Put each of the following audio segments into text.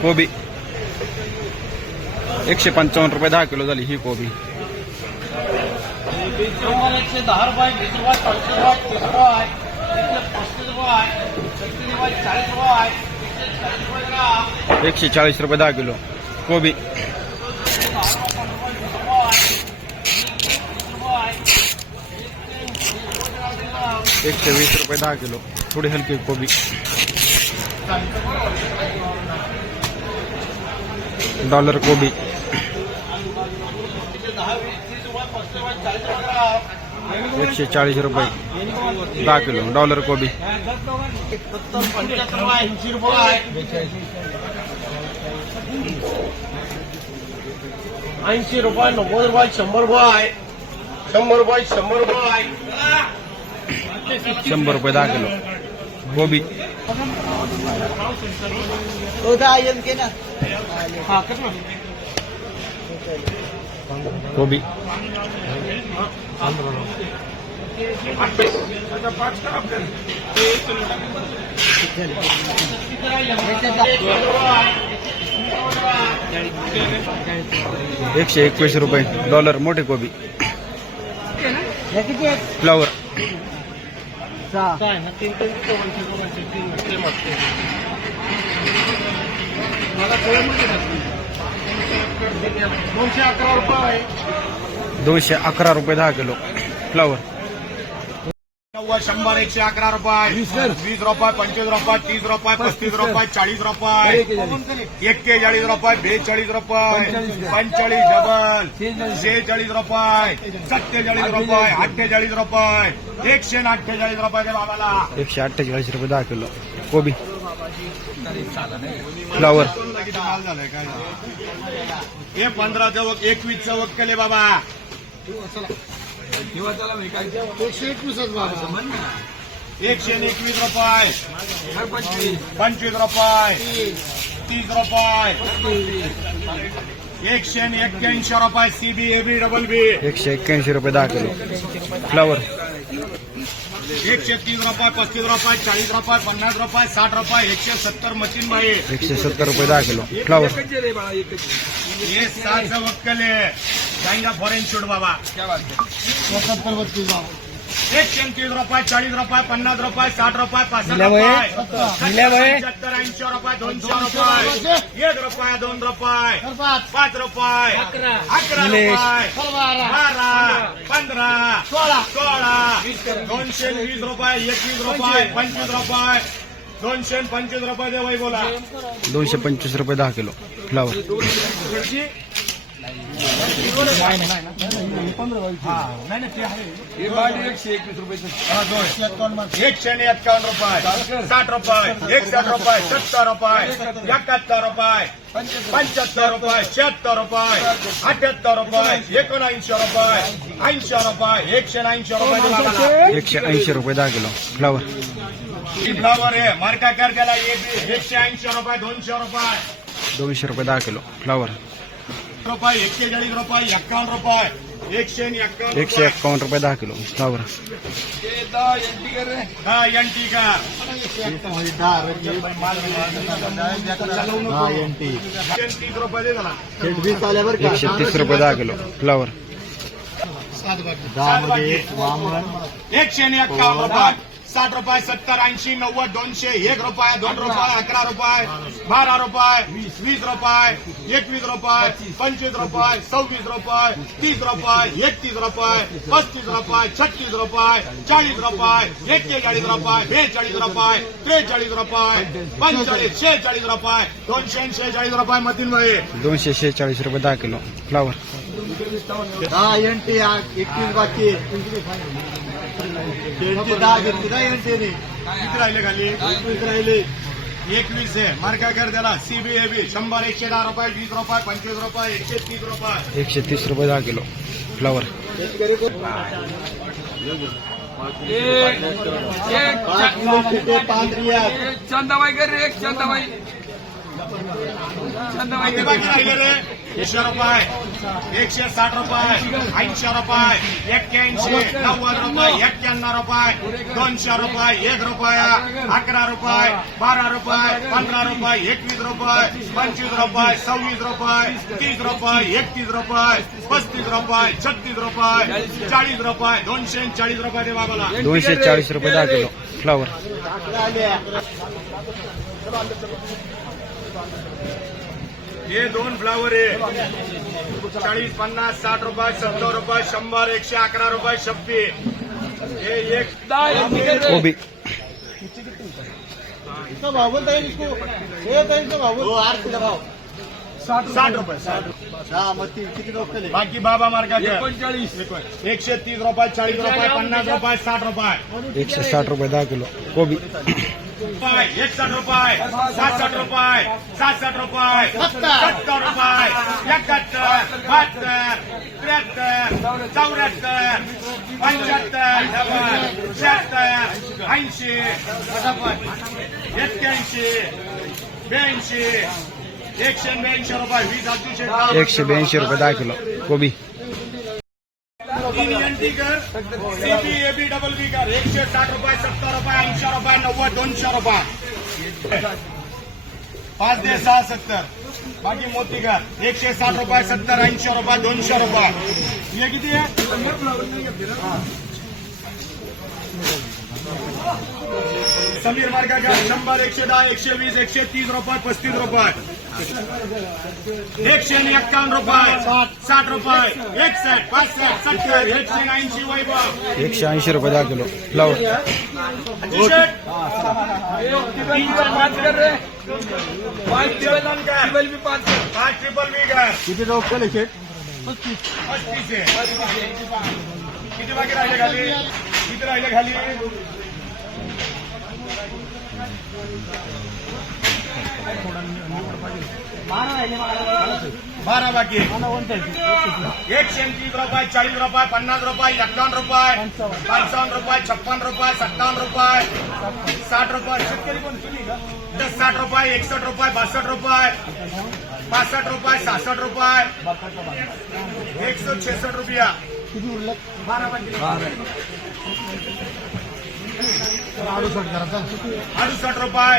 कोबी. एकशे पंचावन्न रुपये, दहा किलो झाली ही कोबी. एकशे दहा रुपये वीस एकशे चाळीस रुपये, दहा किलो. कोबी. एकशे वीस रुपये, दहा किलो. थोडी हलकी कोबी. रुपये ग्राम एकशे चाळीस रुपये. दहा किलो डॉलर कोबी. ऐंशी रुपये नव्वद रुपये शंभर रुपये. शंभर रुपये शंभर रुपये. शंभर रुपये दहा किलो. कोबी. हा कर ना। कोबी एकशे एकवीस रुपये डॉलर मोठे कोबी फ्लावर। ना तीन तीन तीन ते मला दोनशे अकरा रुपये दोनशे अकरा रुपये दहा किलो। फ्लावर शंभर एकशे अकरा रुपये. वीस रुपये पंचवीस रुपये तीस रुपये पस्तीस रुपये चाळीस रुपये. एक्केचाळीस रुपये बेचाळीस रुपये. पंचेचाळीस डबल. शेहेचाळीस रुपये. सत्तेचाळीस रुपये अठ्ठेचाळीस रुपये. एकशे अठ्ठेचाळीस रुपये दे बाबाला. एकशे अठ्ठेचाळीस रुपये दहा किलो. कोबी. फ्लावर. झालाय काय? हे पंधरा चवक एकवीस चवक केले बाबा. एकशे आणि एकवीस रुपये. पंचवीस रुपये. तीस रुपये. एकशे एक्क्याऐंशी रुपये सीबी एबी डबल बी एकशे एक्क्याऐंशी रुपये दहा किलो. फ्लावर एकशे तीस रुपये पस्तीस रुपये चाळीस रुपये पन्नास रुपये साठ रुपये एकशे सत्तर मशीन बाई. एकशे सत्तर रुपये दहा किलो. फ्लावर हे सात वक्कले जाईंगा फॉरेन शूट बाबा. एकशे तीस रुपये चाळीस रुपये पन्नास रुपये साठ रुपये पासष्ट रुपये. सत्तर ऐंशी रुपये दोनशे रुपये. एक रुपये दोन रुपये. पाच रुपये. अकरा. रुपये. बारा. पंधरा. सोळा. सोळा. दोनशे वीस रुपये एकवीस रुपये पंचवीस. रुपये. दोनशे पंचवीस रुपये दे बाई बोला. दोनशे पंचवीस रुपये दहा किलो. फ्लावर एकशे आणि एक्कावन्न रुपये साठ रुपये एकसष्ट रुपये सत्तर रुपये एकाहत्तर रुपये पंच्याहत्तर रुपये शहात्तर रुपये अठ्याहत्तर रुपये एकोणऐंशी रुपये ऐंशी रुपये एकशे ऐंशी रुपये एकशे ऐंशी रुपये दहा किलो। फ्लावर फ्लावर आहे मार्का कर त्याला एकशे ऐंशी रुपये दोनशे रुपये दोनशे रुपये दहा किलो। फ्लावर ರೂಪಾಯಿ ಎಕ್ಕೆಚಾಳಿಸ್ ರೂಪಾಯಿ ಎಕ್ಕಾವನ್ ರೂಪಾಯಿ एकशे एकशे एक्कावन्न रुपये दहा किलो. फ्लावर एकशे तीस रुपये दहा किलो. फ्लावर. एकशे एक्कावन्न रुपये. साठ रुपये सत्तर ऐंशी नव्वद दोनशे एक रुपये दोन रुपये अकरा रुपये बारा रुपये वीस रुपये एकवीस रुपये पंचवीस रुपये सव्वीस रुपये तीस रुपये एकतीस रुपये पस्तीस रुपये छत्तीस रुपये चाळीस रुपये एक्केचाळीस रुपये बेचाळीस रुपये त्रेचाळीस रुपये पंचेचाळीस शेहेचाळीस रुपये दोनशे शेहेचाळीस रुपये मधील वय. दोनशे शेहेचाळीस रुपये दहा किलो. फ्लावर दहा एनटी एकवीस बाकी. दहा घेतली. दहा एनटीने किती राहिले खाली. एकवीस राहिले. एकवीस आहे. मार्का कर त्याला? सीबीएबी शंभर एकशे दहा रुपये वीस रुपये पंचवीस रुपये एकशे तीस रुपये. एकशे तीस रुपये दहा किलो. फ्लावर पाच किलो चंदाबाई कर रे एक चंदाबाई. बाकी राहिले रे. एकशे रुपये. एकशे साठ रुपये. ऐंशी रुपये. एक्क्याऐंशी. नव्वद रुपये. एक्क्याण्णव रुपये. दोनशे रुपये. एक रुपया. अकरा रुपये. बारा रुपये. पंधरा रुपये. एकवीस रुपये. पंचवीस रुपये. सव्वीस रुपये. तीस रुपये. एकतीस रुपये. पस्तीस रुपये. छत्तीस रुपये. चाळीस रुपये. दोनशे चाळीस रुपये दे बाबाला दोनशे चाळीस रुपये दहा किलो. फ्लावर हे दोन फ्लावर आहे. चाळीस पन्नास साठ रुपये सत्तर रुपये शंभर एकशे अकरा रुपये शप्पी हे एक कोबी. इसका भाव बोलता है इसको ये इसका भाव बोल आठ किलो भाव साठ रुपये साठ हा मग ती किती लोक केले बाकी बाबा मार्गा एकशे तीस रुपये चाळीस रुपये पन्नास रुपये साठ रुपये. एकशे साठ रुपये दहा किलो. कोबी. रुपये, एकसठ रुपये सासष्ट रुपये सासष्ट रुपये, सत्तर रुपये, एकाहत्तर, बहात्तर एकशे ब्याऐंशी रुपये एकशे ब्याऐंशी रुपये दहा किलो, कोबी. तीन कर सीपी एबी डबल बी कर. एकशे साठ रुपये सत्तर रुपये ऐंशी रुपये नव्वद दोनशे रुपये. पाच दे सहा सत्तर. बाकी मोती कर. एकशे साठ रुपये सत्तर ऐंशी रुपये दोनशे रुपये. हे किती आहे? समीर मार्गा का शंभर एकशे दहा एकशे वीस एकशे तीस रुपये पस्तीस रुपये. एकशे एक्कावन्न रुपये साठ रुपये एकसष्ट पासष्ट सत्तर एकशे ऐंशी वैभव. एकशे ऐंशी रुपये दहा किलो. पाच. पाच ट्रिपल किती लोक केले शेट पस्तीस आहे. किती बाकी राहिले खाली? खाली। बारा बाकी एकशे तीस रुपये चाळीस रुपये, पन्नास रुपये एक्कावन्न रुपये पंचावन्न रुपये, छप्पन रुपये सत्तावन्न रुपये, साठ रुपये दस, साठ रुपये एकसष्ट रुपये बासष्ट रुपये पासष्ट रुपये सहासष्ट रुपये सौ छेसष्ट रुपया। बारा बाकी अडुसठ रुपये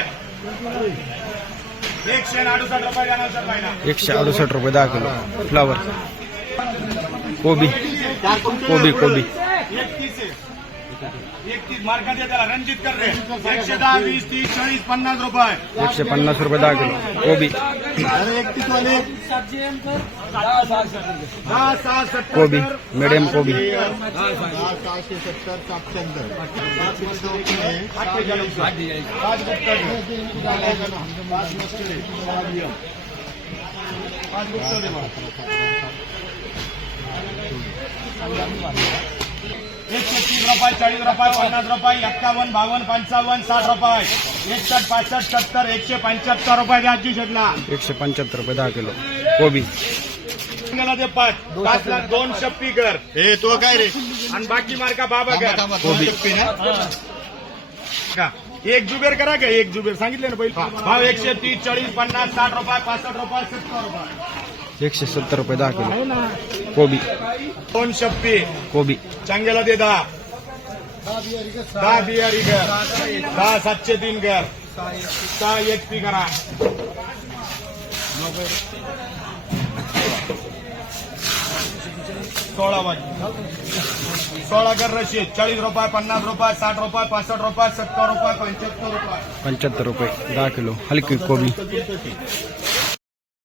एकशे अडुसष्ट रुपये देणार सर महिना एकशे अडुसष्ट रुपये दहा किलो फ्लावर। कोबी कोबी कोबी। मार्कात आहे त्याला रणजित कर रे एकशे दहा वीस तीस चाळीस पन्नास रुपये। एकशे पन्नास रुपये दहा किलो। कोबी अरे एकतीस वाले। कोबी मिडियम कोबी सहाशे सत्तर सातशे अंदर पाच एकशे तीस रुपये चाळीस रुपये पन्नास रुपये एक्कावन्न बावन्न पंचावन्न साठ रुपये. एकसष्ट पासष्ट सत्तर एकशे पंच्याहत्तर रुपये द्या आजी शेटला. एकशे पंच्याहत्तर रुपये दहा किलो. कोबी. मला ते पाच. पाच लाख दोन शप्पी कर. हे तो काय रे? आणि बाकी मार्का बाबा कर. कोबी. का? एक जुबेर करा का? एक जुबेर. सांगितले ना पहिले? भाव एकशे तीस चाळीस पन्नास साठ रुपये पासष्ट रुपये सत्तर रुपये. एकशे सत्तर रुपये दहा किलो. कोबी. दोन शप्पी. कोबी. चांगल्याला दे दहा. दहा बियारी कर दहा सातशे तीन कर सहा एच पी करा. सोळा वाजे सोळा कर रशीद. चाळीस रुपये पन्नास रुपये साठ रुपये पासष्ट रुपये सत्तर रुपये पंच्याहत्तर रुपये. पंच्याहत्तर रुपये दहा किलो. हलकी कोबी.